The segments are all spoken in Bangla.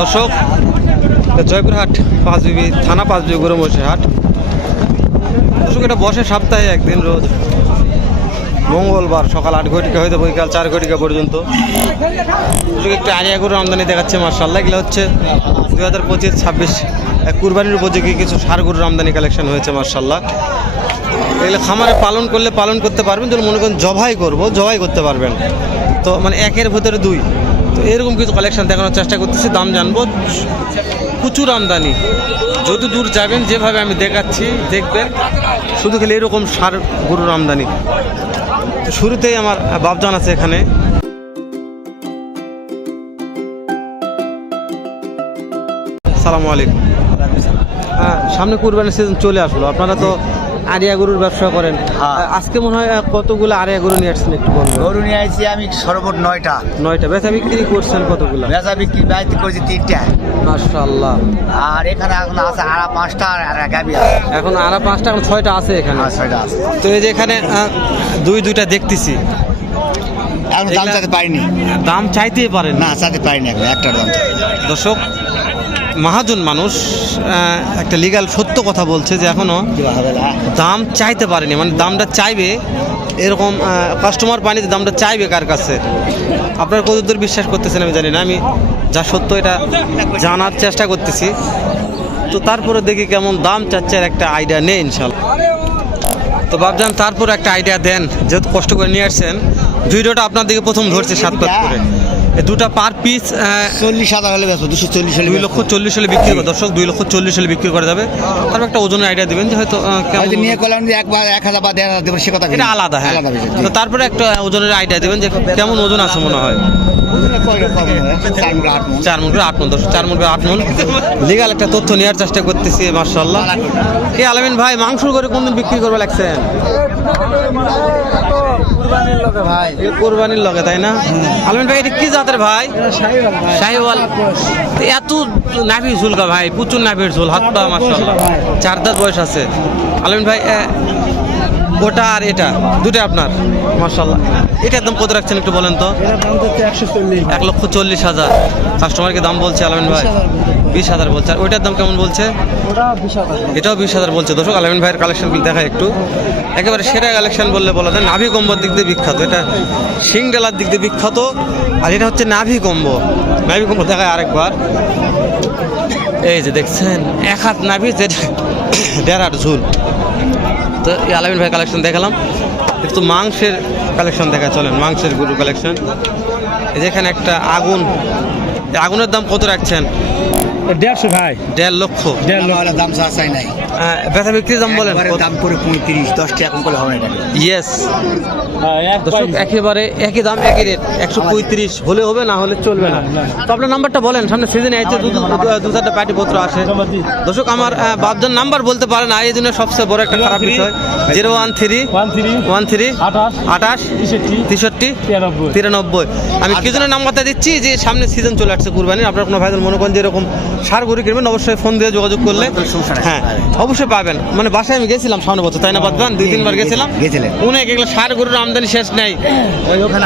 দর্শক জয়পুরহাট পাঁচবিবি, থানা পাঁচবিবি গরু হাট। দর্শক, এটা বসে সপ্তাহে একদিন রোজ। মঙ্গলবার সকাল আট ঘটিকা হইতে বিকাল চার ঘটিকা পর্যন্ত। একটু আরিয়া গরুর আমদানি দেখাচ্ছে মার্শাল্লাহ এগুলো হচ্ছে দুই হাজার পঁচিশ, ছাব্বিশ কুরবানির উপযোগী কিছু সার গরুর আমদানি কালেকশন হয়েছে মার্শাল্লাহ এগুলো খামারে পালন করলে পালন করতে পারবেন যদি মনে করেন জবাই করব, জবাই করতে পারবেন। তো মানে একের ভেতরে দুই। তো এরকম কিছু কালেকশন দেখানোর চেষ্টা করতেছি দাম জানব। প্রচুর আমদানি। যত দূর যাবেন যেভাবে আমি দেখাচ্ছি দেখবেন শুধু খেলে এরকম সার গরুর আমদানি। তো শুরুতেই আমার বাপজান আছে এখানে। সালামু আলাইকুম। হ্যাঁ সামনে কুরবানির সিজন চলে আসলো। আপনারা তো আরিয়া গরুর ব্যবসা করেন। হ্যাঁ। আজকে মনে হয় কতগুলো আরিয়া গরু নিয়ে আসছেন একটু বলবেন? গরু নিয়ে আইছি আমি সর্বমোট নয়টা। নয়টা। বেচা বিক্রি করছেন কতগুলো? বেচা বিক্রি বাইতে করেছি তিনটা। মাশাআল্লাহ। আর এখানে এখন আছে আড়া পাঁচটা আর গাবি এখন আরও পাঁচটা এখন ছয়টা আছে এখানে। ছয়টা আছে। তো এই যে এখানে দুই দুইটা দেখতেছি। এখন দাম চাইতে পারিনি। দাম চাইতেই পারেন। না চাইতে পারিনি এখন একটার দাম দর্শক মহাজন মানুষ একটা লিগাল সত্য কথা বলছে যে এখনও কি হবে না দাম চাইতে পারেনি। মানে দামটা চাইবে, এরকম কাস্টমার পানিতে দামটা চাইবে কার কাছে? আপনারা কতদূর বিশ্বাস করতেছেন আমি জানি না, আমি যা সত্য এটা জানার চেষ্টা করতেছি। তো তারপরে দেখি কেমন দাম চাচ্ছে একটা আইডিয়া নেই ইনশাল্লাহ। তো ভাবজান তারপর একটা আইডিয়া দেন, যেহেতু কষ্ট করে নিয়ে আসছেন। ভিডিওটা আপনার দিকে প্রথম ধরছে সাত করে। দুটা পার পিস চল্লিশ হাজার হলে বেচো দুশো চল্লিশ হলে দুই লক্ষ চল্লিশ হলে বিক্রি করে দর্শক দুই লক্ষ চল্লিশ হলে বিক্রি করা যাবে। তারপর একটা ওজনের আইডিয়া দিবেন যে হয়তো নিয়ে করলাম যে একবার এক হাজার বা দেড় হাজার দেবো সে কথা এটা আলাদা হ্যাঁ। তো তারপরে একটা ওজনের আইডিয়া দেবেন যে কেমন ওজন আছে মনে হয়। চার মুখ আট মণ। চার মন করে আট মন দশ চার মন করে আট মন। লিগাল একটা তথ্য নেওয়ার চেষ্টা করতেছি মার্শাল্লাহ কে আলামিন ভাই মাংস করে কোনদিন বিক্রি করবে লাগছেন ভাই। এ কোরবানির লগে তাই না? আলামিন ভাই এটা কি জাতের ভাই? শাহিওয়াল এত নাভি ঝুলকা ভাই প্রচুর নাভির ঝুল হাত পা মাসা চার দাঁত বয়স আছে। আলমিন ভাই ওটা আর এটা দুটো আপনার মার্শাল্লাহ এটা একদম কত রাখছেন একটু বলেন তো? এক লক্ষ চল্লিশ হাজার। কাস্টমারকে দাম বলছে আলামিন ভাই? বিশ হাজার বলছে। আর ওইটার দাম কেমন বলছে? এটাও বিশ হাজার বলছে। দর্শক আলামিন ভাইয়ের কালেকশনগুলো দেখা একটু। একেবারে সেরা কালেকশন বললে বলা যায় নাভি কম্বোর দিক দিয়ে বিখ্যাত। এটা শিং ডালার দিক দিয়ে বিখ্যাত। আর এটা হচ্ছে নাভি কম্বো। নাভি কম্বো দেখায় আরেকবার। এই যে দেখছেন এক হাত নাভি যেটা দেড় হাত ঝুল। তো এই আলামিন ভাই কালেকশন দেখালাম। একটু মাংসের কালেকশন দেখা চলেন মাংসের গরু কালেকশন যেখানে একটা আগুন। আগুনের দাম কত রাখছেন? দেড়শো ভাই। দেড় লক্ষ। দেড় লক্ষ। দাম চাই নাই। আহ, বেচা বিক্রির দাম বলেন দাম করে পঁয়ত্রিশ দশটি এখন করে হবে না। ইয়েস হ্যাঁ, দর্শক একেবারে একই দাম একই রেট একশো পঁয়ত্রিশ হলে হবে না হলে চলবে না। তো আপনার নাম্বারটা বলেন সামনে সিজনে আছে দু চারটা পার্টি পত্র আসে। দর্শক আমার বাপজান নাম্বার বলতে পারে না এই জন্য সবচেয়ে বড় একটা খারাপ বিষয়। Zero one three one three one three আঠাশ। তেষট্টি। তিরানব্বই। তিরানব্বই। আমি কি জন্য নাম্বারটা দিচ্ছি যে সামনে সিজন চলে আসছে কুরবানির। আপনার কোনো ভাইদের মনে করেন যে এরকম সার গরু কিনবেন অবশ্যই ফোন দিয়ে যোগাযোগ করলে হ্যাঁ অবশ্যই পাবেন। মানে বাসায় আমি গেছিলাম সামনে বছর তাই না বাদবান দুই তিনবার গেছিলাম। গেছিলেন। অনেক এগুলো সার গরুর আমদানি শেষ নাই।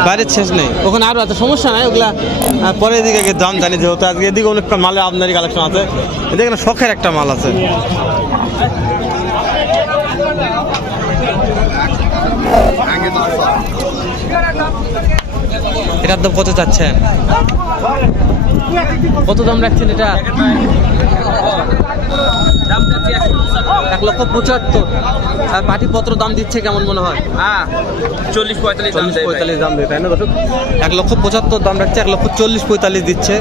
বাইরের শেষ নেই। ওখানে আরও আছে, সমস্যা নাই, ওগুলা পরে এদিকে দাম জানি যেহেতু, আজকে এদিকে অনেক মালের আমদানি কালেকশন আছে। এদিকে শখের একটা মাল আছে। এটার দাম কত চাচ্ছেন? কত দাম রাখছেন এটা? এক লক্ষ পঁচাত্তর। আর পাটিপত্র দাম দিচ্ছে কেমন মনে হয়? হ্যাঁ চল্লিশ পঁয়তাল্লিশ দাম চল্লিশ পঁয়তাল্লিশ দাম দেয় তাই না দর্শক? এক লক্ষ পঁচাত্তর দাম রাখছে এক লক্ষ চল্লিশ পঁয়তাল্লিশ দিচ্ছে।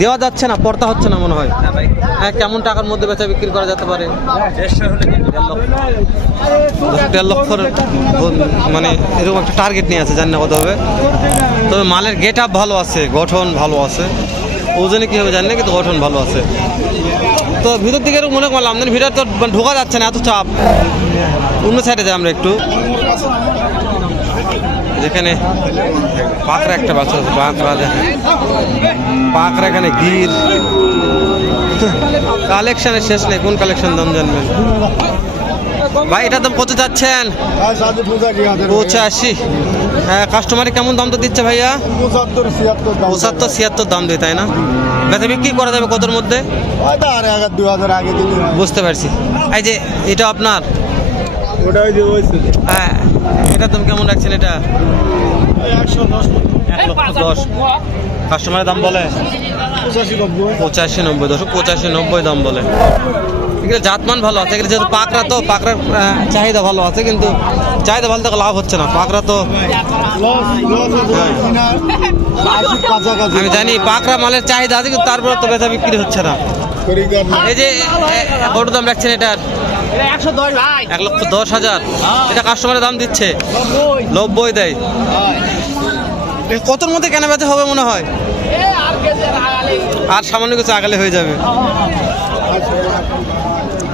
দেওয়া যাচ্ছে না পড়তা হচ্ছে না মনে হয়। হ্যাঁ হ্যাঁ কেমন টাকার মধ্যে বেচা বিক্রি করা যেতে পারে? দেড় লক্ষ। লক্ষর মানে এরকম একটা টার্গেট নিয়ে আছে জানি না কত হবে। তবে মালের গেট আপ ভালো আছে গঠন ভালো আছে। ওজনে কী হবে জানি না, কিন্তু গঠন ভালো আছে। তো ভিতর দিকে মনে করলাম আমদানি ভিতর তো মানে ঢোকা যাচ্ছে না, এত চাপ। অন্য সাইডে যাই আমরা একটু। যেখানে পাকড়া একটা বাচ্চা আছে পাকড়া পাকড়া এখানে গির। কালেকশনের শেষ নেই, কোন কালেকশন দাম জানবেন? ভাই, এটার দাম কত যাচ্ছেন হ্যাঁ কাস্টমারে কেমন দাম তো দিচ্ছে ভাইয়া? পঁচাত্তর, ছিয়াত্তর দাম দেয়, তাই না? বেচা বিক্রি করা যাবে কতর মধ্যে। বুঝতে পারছি। এই যে, এটা আপনার? হ্যাঁ এটার দাম কেমন রাখছেন এটা? দশ। কাস্টমারের দাম বলে? পঁচাশি নব্বই দশ পঁচাশি নব্বই দাম বলে। এগুলো জাতমান ভালো আছে এগুলো যেহেতু পাকড়া তো পাকড়ার চাহিদা ভালো আছে, কিন্তু চাহিদা ভালো থেকে লাভ হচ্ছে না, পাকড়া তো আমি জানি পাকড়া মালের চাহিদা আছে, কিন্তু তারপরে তো বেচা বিক্রি হচ্ছে না। এই যে কত দাম রাখছেন এটার? একশো এক লক্ষ দশ হাজার। এটা কাস্টমারের দাম দিচ্ছে? নব্বই দেয়। কতর মধ্যে কেনা বেচা হবে মনে হয়? আর সামান্য কিছু আগালে হয়ে যাবে।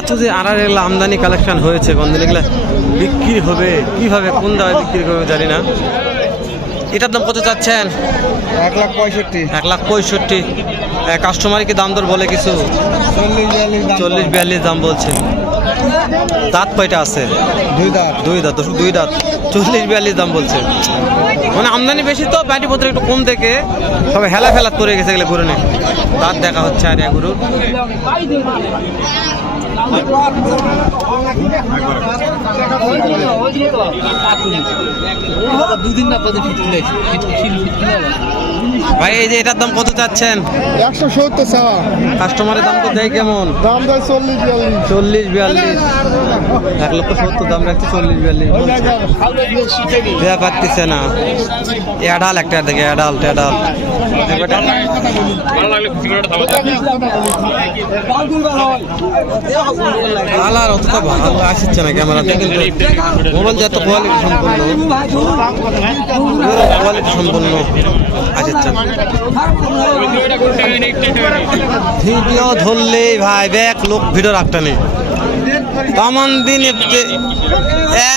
এত যে আর এগুলো আমদানি কালেকশন হয়েছে দিন এগুলো বিক্রি হবে কীভাবে কোন দামে বিক্রি করবে জানি না। এটার দাম কত চাচ্ছেন? এক লাখ পঁয়ষট্টি। এক লাখ পঁয়ষট্টি। কাস্টমার কি দাম দর বলে কিছু? চল্লিশ বিয়াল্লিশ দাম চল্লিশ বিয়াল্লিশ দাম বলছে। দাঁত কয়টা আছে? দুই দাঁত। দুই দাঁত দুই দাঁত। চল্লিশ বিয়াল্লিশ দাম বলছে। মানে আমদানি বেশি তো পাটি পত্র একটু কম থেকে তবে হেলা ফেলা করে গেছে গেলে ঘুরে দাঁত দেখা হচ্ছে আর এক গরু। ভাই, এই যে এটার দাম কত চাচ্ছেন? একশো সত্তর চাওয়া কাস্টমারের দাম তো দেয় কেমন? দাম দেয় চল্লিশ বিয়াল্লিশ। চল্লিশ বিয়াল্লিশ এক লক্ষ সত্তর, দাম রাখছে চল্লিশ বিয়াল্লিশ অ্যাডাল একটা অ্যাডাল্ট ভালো আসছে না ক্যামেরাতে, কিন্তু মোবাইল কোয়ালিটি সম্পূর্ণ কোয়ালিটি সম্পূর্ণ আসছে না। ভিডিও ধরলেই ভাই ব্যাক লোক ভিডিও রাখতে নেই। তামান দিন এতে-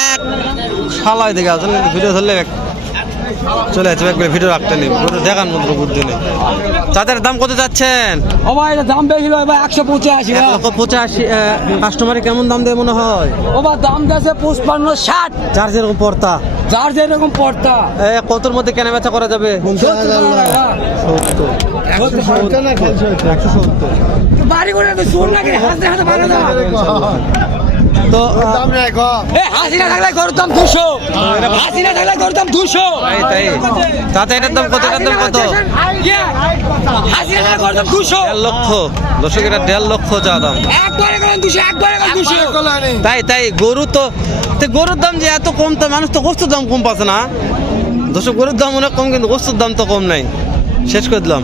এক শালাই দেখে আসেন ভিডিও ধরলে এক চলে যাচ্ছে একবার ভিডিও রাখতে নেই। পুরো দেখার মতো বুদ্ধি নেই। চাঁদের দাম কত যাচ্ছেন? ও ভাই দাম বেশি ভাই ভাই একশো পঁচাশি এক লক্ষ পঁচাশি কাস্টমারে কেমন দাম দেয় মনে হয়? ও ভাই দাম দিয়েছে পুষ্পান্ন ষাট। যার যেরকম পড়তা যার যেরকম পড়তা এ, কতর মধ্যে কেনা বেচা করা যাবে? সত্তর সত্তর। বাড়ি করে সুর লাগে হাসতে হাসতে ভালো না তো দাম নেই কম এ হাসি না থাকলে গরুর দাম দুশো। হাসি না থাকলে গরুর দাম দুশো। তাই তাই। তাতে এটার দাম কত এটার দাম কত? হাসি না থাকলে গরুর দাম দুশো। দেড় লক্ষ। দর্শক এটা দেড় লক্ষ যা দাম। একবারে একবারে তাই তাই গরু তো তো গরুর দাম যে এত কম তো মানুষ তো গোস্তুর দাম কম পাচ্ছে না। দর্শক গরুর দাম অনেক কম কিন্তু গোস্তুর দাম তো কম নাই। শেষ করে দিলাম।